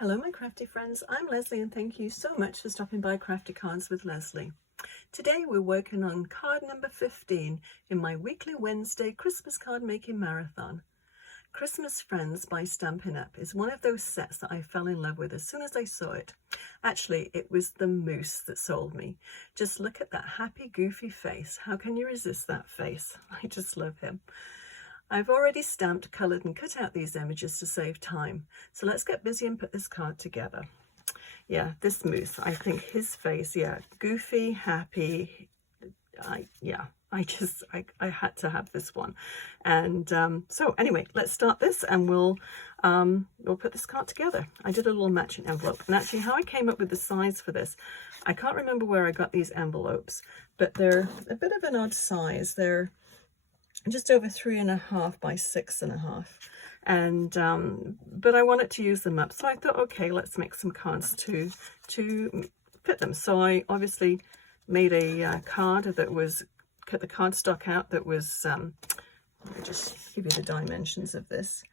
Hello my crafty friends, I'm Leslie and thank you so much for stopping by Crafty Cards with Leslie. Today we're working on card number 15 in my weekly Wednesday Christmas card making marathon. Christmas Friends by Stampin' is one of those sets that I fell in love with as soon as I saw it. Actually, it was the moose that sold me. Just look at that happy, goofy face. How can you resist that face? I just love him. I've already stamped, coloured and cut out these images to save time. So let's get busy and put this card together. Yeah, this moose, I think his face, yeah, goofy, happy. I had to have this one. And so anyway, let's start this and we'll put this card together. I did a little matching envelope. And actually how I came up with the size for this, I can't remember where I got these envelopes, but they're a bit of an odd size. They're just over 3.5 by 6.5, and but I wanted to use them up, so I thought, okay, let's make some cards to fit them. So I obviously made a card that was, cut the cardstock out that was let me just give you the dimensions of this.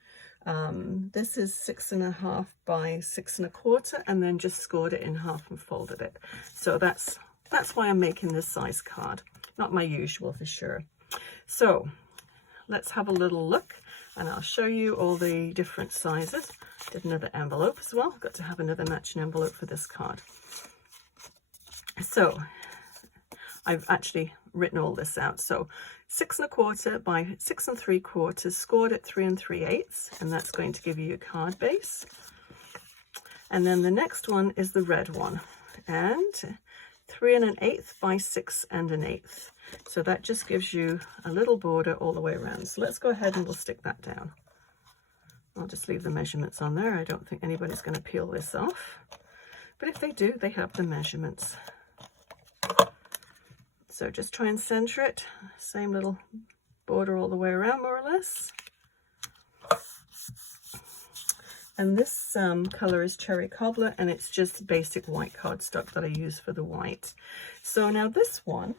This is 6.5 by 6.25, and then just scored it in half and folded it. So that's why I'm making this size card, not my usual for sure. So let's have a little look and I'll show you all the different sizes. Did another envelope as well. Got to have another matching envelope for this card. So I've actually written all this out. So 6.25 by 6.75, scored at 3 3/8, and that's going to give you a card base. And then the next one is the red one, and 3 1/8 by 6 1/8. So that just gives you a little border all the way around. So let's go ahead and we'll stick that down. I'll just leave the measurements on there. I don't think anybody's going to peel this off, but if they do, they have the measurements. So just try and center it. Same little border all the way around, more or less. And this color is Cherry Cobbler, and it's just basic white cardstock that I use for the white. So now this one,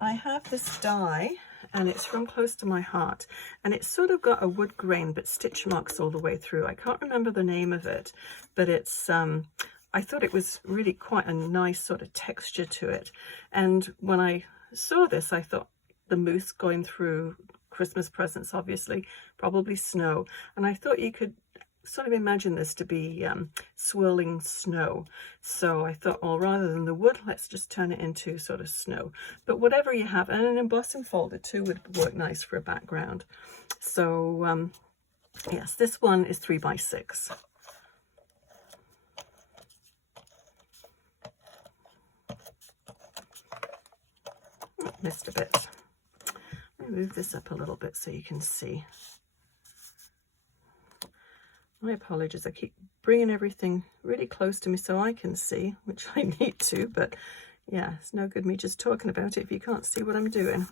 I have this die, and it's from Close to My Heart, and it's sort of got a wood grain but stitch marks all the way through. I can't remember the name of it, but it's I thought it was really quite a nice sort of texture to it. And when I saw this, I thought the moose going through Christmas presents, obviously, probably snow, and I thought you could sort of imagine this to be swirling snow. So I thought, well, rather than the wood, let's just turn it into sort of snow. But whatever you have, and an embossing folder too would work nice for a background. So yes, this one is 3 by 6. Missed a bit. Let me move this up a little bit so you can see. My apologies, I keep bringing everything really close to me so I can see, which I need to, but yeah, it's no good me just talking about it if you can't see what I'm doing.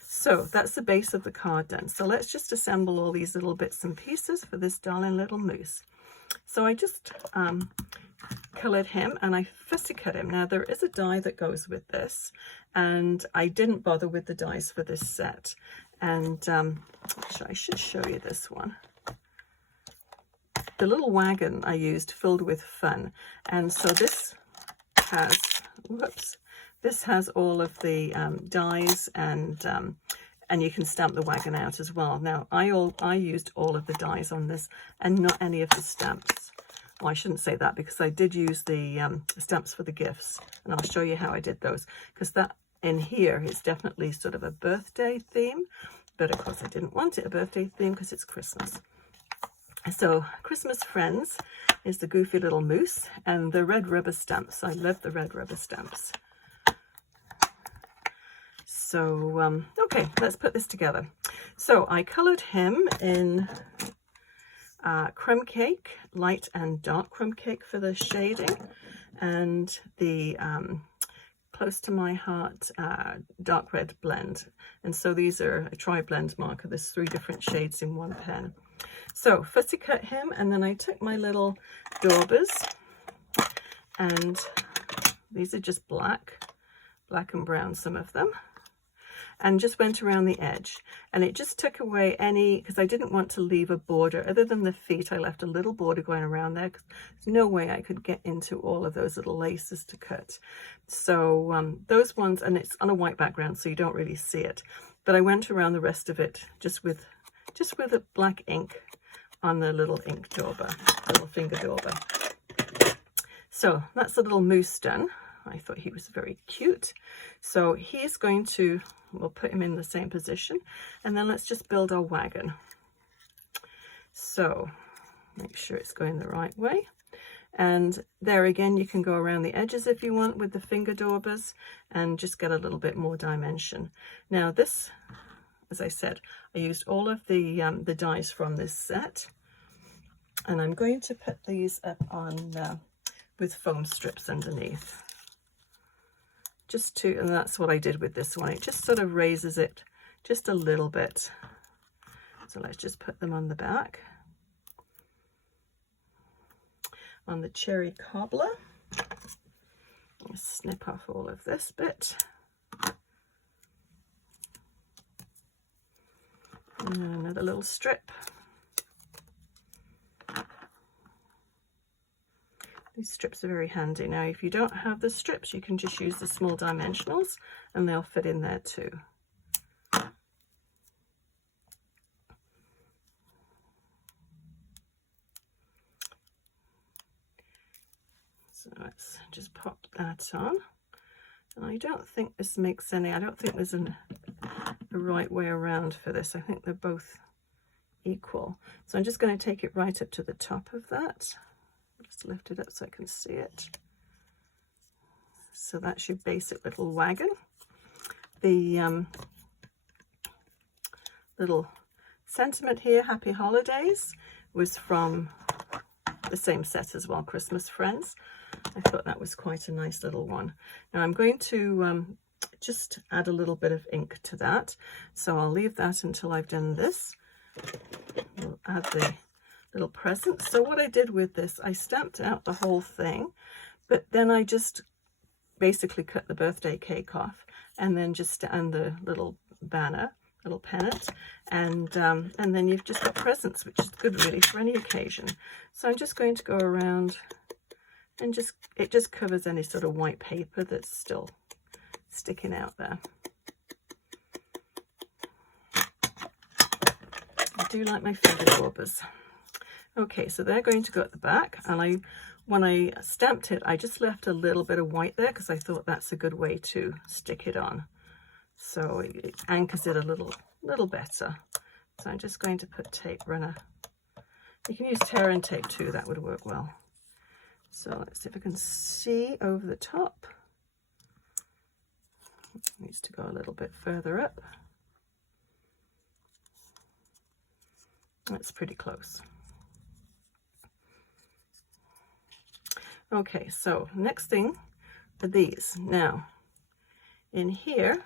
So that's the base of the card done. So let's just assemble all these little bits and pieces for this darling little moose. So I just coloured him and I fussy cut him. Now there is a die that goes with this, and I didn't bother with the dies for this set. And I should show you this one. The little wagon I used filled with fun, and so this has, whoops, this has all of the dies, and you can stamp the wagon out as well. Now I used all of the dies on this and not any of the stamps. Well, I shouldn't say that, because I did use the stamps for the gifts, and I'll show you how I did those, because that in here is definitely sort of a birthday theme, but of course I didn't want it a birthday theme because it's Christmas. So Christmas Friends is the goofy little moose, and the red rubber stamps. I love the red rubber stamps. So okay, let's put this together. So I coloured him in Crumb Cake, light and dark Crumb Cake for the shading, and the Close to My Heart dark red blend. And so these are a tri-blend marker. There's 3 different shades in one pen. So fussy cut him, and then I took my little daubers, and these are just black and brown, some of them. and just went around the edge, and it just took away any, because I didn't want to leave a border other than the feet. I left a little border going around there because there's no way I could get into all of those little laces to cut. So those ones, and it's on a white background so you don't really see it, but I went around the rest of it just with a black ink on the little ink dauber, little finger dauber. So that's the little moose done. I thought he was very cute. So he's going to, we'll put him in the same position, and then let's just build our wagon. So make sure it's going the right way. And there again, you can go around the edges if you want with the finger daubers and just get a little bit more dimension. Now this, as I said, I used all of the dies from this set, and I'm going to put these up on with foam strips underneath. And that's what I did with this one. It just sort of raises it just a little bit. So let's just put them on the back. On the cherry cobbler, snip off all of this bit. And another little strip. These strips are very handy. Now, if you don't have the strips, you can just use the small dimensionals and they'll fit in there too. So let's just pop that on. And I don't think this makes any, I don't think there's a right way around for this. I think they're both equal. So I'm just going to take it right up to the top of that. Just lift it up so I can see it. So that's your basic little wagon. The little sentiment here, Happy Holidays, was from the same set as well, Christmas Friends. I thought that was quite a nice little one. Now I'm going to just add a little bit of ink to that. So I'll leave that until I've done this. We'll add the little presents. So what I did with this, I stamped out the whole thing, but then I just basically cut the birthday cake off, and then just and the little banner, little pennant, and then you've just got presents, which is good really for any occasion. So I'm just going to go around and it just covers any sort of white paper that's still sticking out there. I do like my finger daubers. Okay, so they're going to go at the back, and when I stamped it, I just left a little bit of white there because I thought that's a good way to stick it on. So it anchors it a little better. So I'm just going to put tape runner. You can use tear and tape too, that would work well. So let's see if I can see over the top. It needs to go a little bit further up. That's pretty close. Okay, so next thing are these. Now, in here,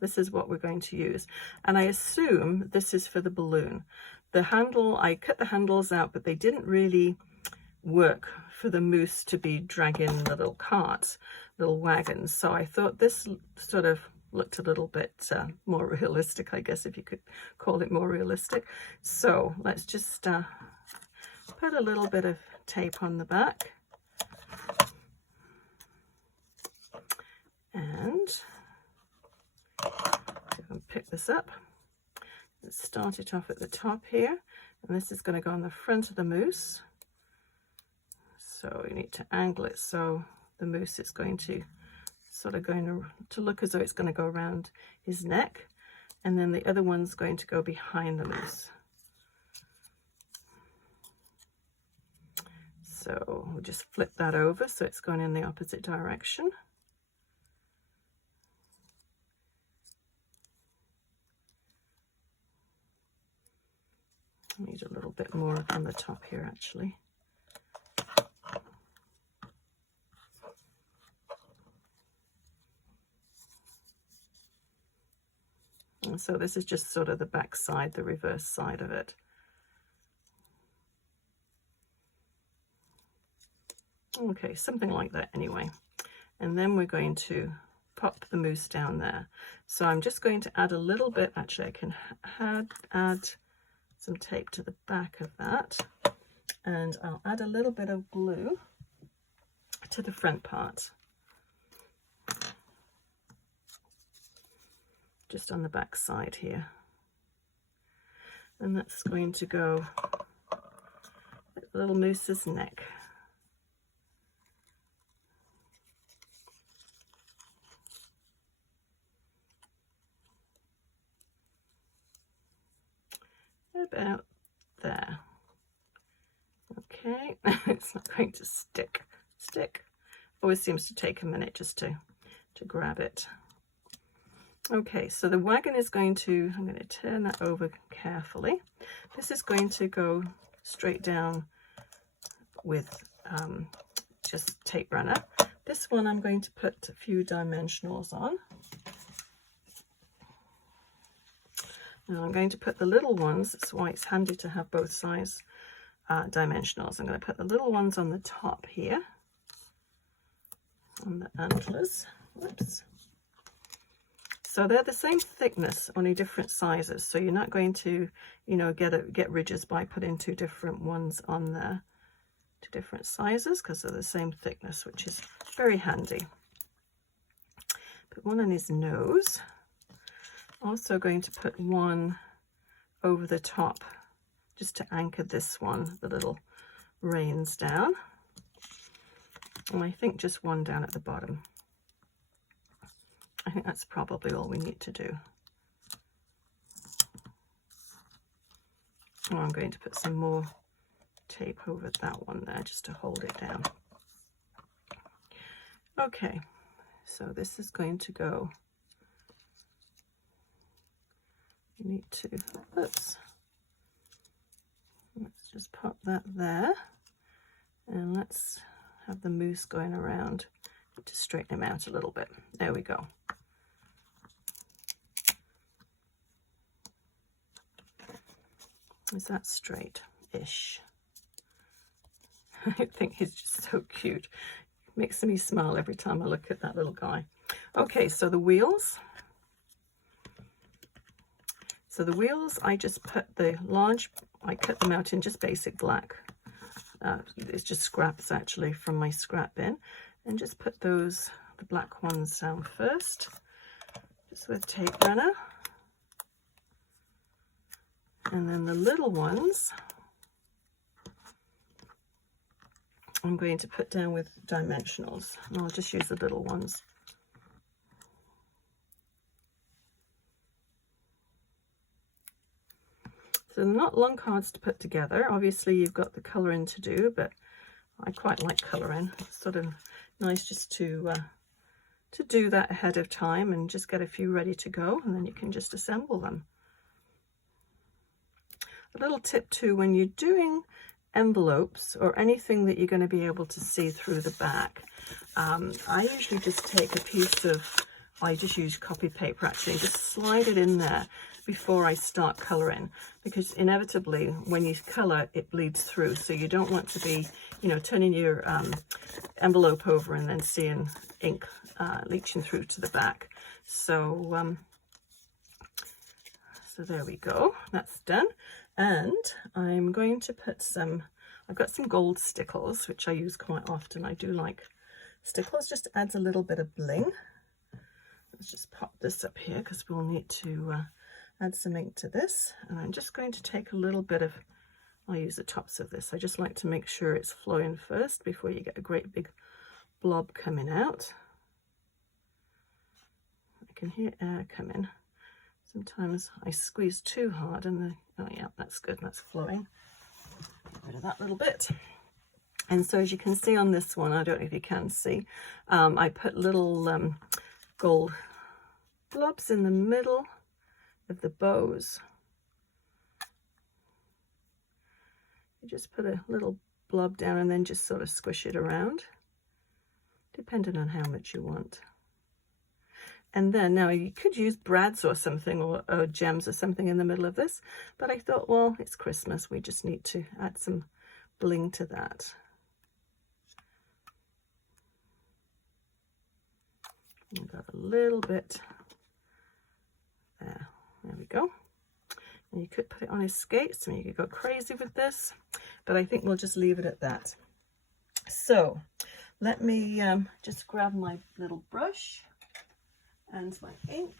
this is what we're going to use. And I assume this is for the balloon. The handle, I cut the handles out, but they didn't really work for the moose to be dragging the little carts, little wagons. So I thought this sort of looked a little bit more realistic, I guess, if you could call it more realistic. So let's just put a little bit of tape on the back. And pick this up. Let's start it off at the top here, and this is going to go on the front of the moose. So you need to angle it so the moose is going to sort of going to look as though it's going to go around his neck, and then the other one's going to go behind the moose. So we'll just flip that over so it's going in the opposite direction. I need a little bit more on the top here actually. And so this is just sort of the back side, the reverse side of it. Okay, something like that anyway. And then we're going to pop the mousse down there. So I'm just going to add a little bit, actually I can add some tape to the back of that, and I'll add a little bit of glue to the front part, just on the back side here, and that's going to go at the little mousse's neck. About there. Okay, it's not going to stick. Always seems to take a minute just to grab it. Okay, so the wagon is going to, I'm going to turn that over carefully. This is going to go straight down with just tape runner. This one I'm going to put a few dimensionals on. Now I'm going to put the little ones, that's why it's handy to have both size dimensionals. I'm going to put the little ones on the top here, on the antlers. Whoops. So they're the same thickness, only different sizes. So you're not going to, you know, get ridges by putting two different ones on there, two different sizes, because they're the same thickness, which is very handy. Put one on his nose. Also going to put one over the top just to anchor this one, the little reins down, and I think just one down at the bottom. I think that's probably all we need to do. Oh, I'm going to put some more tape over that one there just to hold it down. Okay, so this is going to go. You need to, oops, let's just pop that there, and let's have the mousse going around to straighten them out a little bit. There we go. Is that straight-ish? I think he's just so cute. Makes me smile every time I look at that little guy. Okay, so the wheels. So the wheels, I just put the large, I cut them out in just basic black. It's just scraps actually from my scrap bin. And just put those, the black ones down first, just with tape runner. And then the little ones, I'm going to put down with dimensionals. And I'll just use the little ones. So they're not long cards to put together. Obviously you've got the colouring to do, but I quite like colouring. It's sort of nice just to do that ahead of time and just get a few ready to go, and then you can just assemble them. A little tip too, when you're doing envelopes or anything that you're going to be able to see through the back, I usually just take a piece of, I just use copy paper actually, just slide it in there before I start colouring, because inevitably when you colour it bleeds through, so you don't want to be, you know, turning your envelope over and then seeing ink leaching through to the back. So so there we go, that's done. And I'm going to put some, I've got some gold Stickles, which I use quite often. I do like Stickles, just adds a little bit of bling. Let's just pop this up here because we'll need to add some ink to this. And I'm just going to take a little bit of, I'll use the tops of this. I just like to make sure it's flowing first before you get a great big blob coming out. I can hear air coming. Sometimes I squeeze too hard and the, oh yeah, that's good, that's flowing. Get rid of that little bit. And so as you can see on this one, I don't know if you can see, I put little gold blobs in the middle of the bows. You just put a little blob down and then just sort of squish it around, depending on how much you want. And then now you could use brads or something, or gems or something in the middle of this, but I thought, well, it's Christmas, we just need to add some bling to that. I've got a little bit there. There we go. And you could put it on his skates and you could go crazy with this, but I think we'll just leave it at that. So let me just grab my little brush and my ink.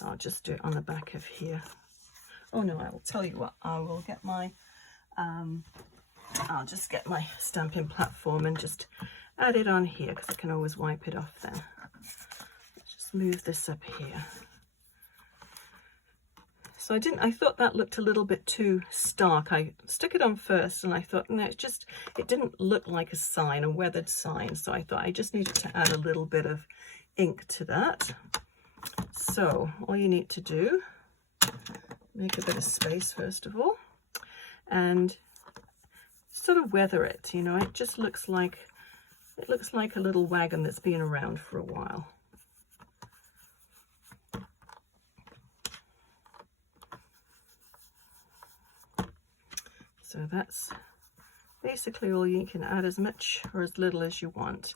I'll just do it on the back of here. Oh no, I will tell you what, I will get my, I'll just get my Stampin' platform and just add it on here because I can always wipe it off then. Let's just move this up here. So I thought that looked a little bit too stark. I stuck it on first and I thought, no, it didn't look like a sign, a weathered sign. So I thought I just needed to add a little bit of ink to that. So all you need to do, make a bit of space first of all, and sort of weather it, you know, it just looks like, a little wagon that's been around for a while. So that's basically all. You can add as much or as little as you want,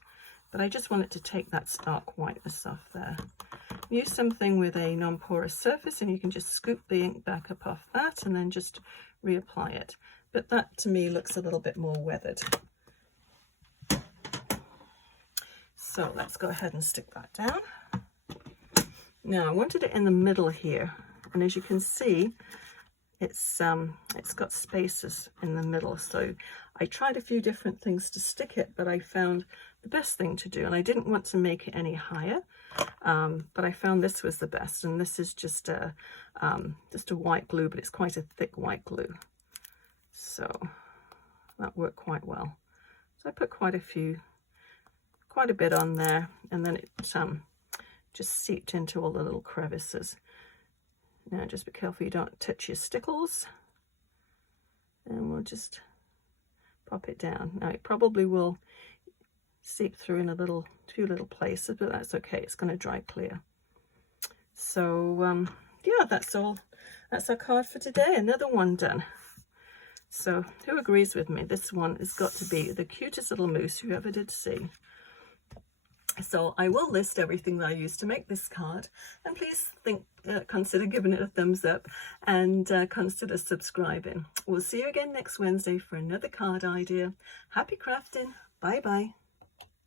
but I just want it to take that stark whiteness off there. Use something with a non-porous surface and you can just scoop the ink back up off that and then just reapply it. But that to me looks a little bit more weathered. So let's go ahead and stick that down. Now I wanted it in the middle here, and as you can see, it's got spaces in the middle. So I tried a few different things to stick it, but I found the best thing to do, and I didn't want to make it any higher, but I found this was the best. And this is just a white glue, but it's quite a thick white glue, so that worked quite well. So I put quite a bit on there, and then it just seeped into all the little crevices. Now just be careful you don't touch your stickles, and we'll just pop it down. Now it probably will seep through in a few little places, but that's okay, it's going to dry clear. So yeah, that's all. That's our card for today. Another one done. So who agrees with me? This one has got to be the cutest little moose you ever did see. So I will list everything that I used to make this card, and please consider giving it a thumbs up and consider subscribing. We'll see you again next Wednesday for another card idea. Happy crafting. Bye bye.